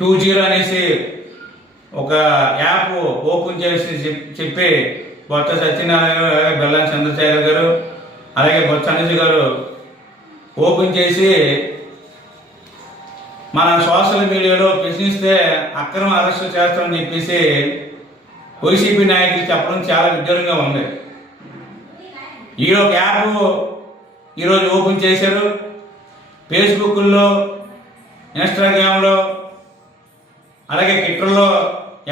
20 అనేసి ఒక app open చేసి చెప్పి బొత్స సత్యనారాయణ గారు, అలాగే బెల్లాన చంద్రశేఖర్ గారు, అలాగే బొత్స అనుజ గారు ఓపెన్ చేసి మన సోషల్ మీడియాలో ప్రశ్నిస్తే అక్రమ అరెస్టు చేస్తామని చెప్పేసి వైసీపీ నాయకులు చెప్పడం చాలా విడ్డూరంగా ఉంది. ఈ ఒక యాప్ ఈరోజు ఓపెన్ చేశారు. ఫేస్బుక్లో, ఇన్స్టాగ్రామ్లో, అలాగే ట్విట్టర్లో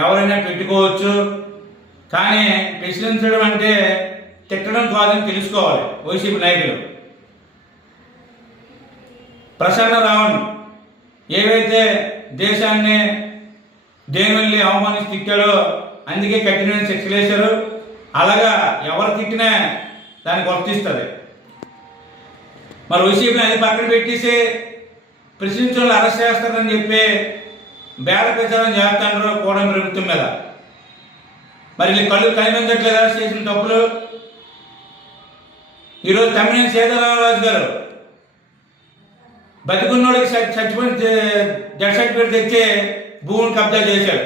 ఎవరైనా పెట్టుకోవచ్చు. కానీ ప్రశ్నించడం అంటే తిట్టడం కాదని తెలుసుకోవాలి వైసీపీ నాయకులు. ప్రసన్న రావణ్ ఏవైతే దేశాన్ని దేవుల్ని అవమానించి తిట్టాడో అందుకే కఠినమైన శిక్షలు వేశారు. అలాగా ఎవరు తిట్టినా దానికి వర్తిస్తుంది. మరి వైసీపీని అది పక్కన పెట్టేసి ప్రశ్నించిన అరెస్ట్ చేస్తారని చెప్పి బేడ ప్రచారం చేస్తాండ్రు కూటమి ప్రభుత్వం మీద. మరి వీళ్ళు కళ్ళు కనిపించట్లేదా చేసిన తప్పులు? ఈరోజు తమ్మినేని సీతారామరాజు గారు బతికున్నోడికి చచ్చిపోయిన డెత్ సర్టిఫికేట్ తెచ్చి భూమిని కబ్జా చేశాడు.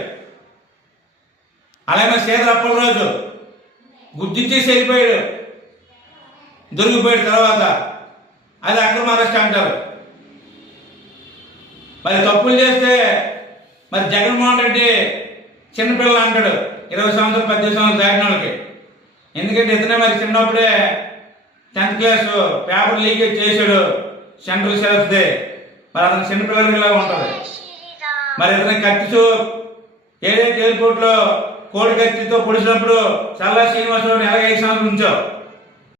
అలాగే సీతల అప్పలరాజు గుర్తించేసి వెళ్ళిపోయాడు, దొరికిపోయాడు. తర్వాత అది అక్రమ అరెస్ట్ అంటారు. మరి తప్పులు చేస్తే మరి జగన్మోహన్ రెడ్డి చిన్నపిల్లలు అంటాడు 20 సంవత్సరాలు 18 సంవత్సరాలు దాటిన వాళ్ళకి. ఎందుకంటే ఇతనే మరి చిన్నప్పుడే 10th క్లాస్ పేపర్ లీకేజ్ చేశాడు సెంట్రల్ సెలబ్స్దే. మరి అతను చిన్నపిల్లలకి ఉంటుంది. మరి ఇతని కత్తితో ఏదైతే ఎయిర్పోర్ట్లో కోడి కత్తితో పొడిచినప్పుడు చల్లా శ్రీనివాసరావుని ఎలాగ 5 సంవత్సరాలు ఉంచావు.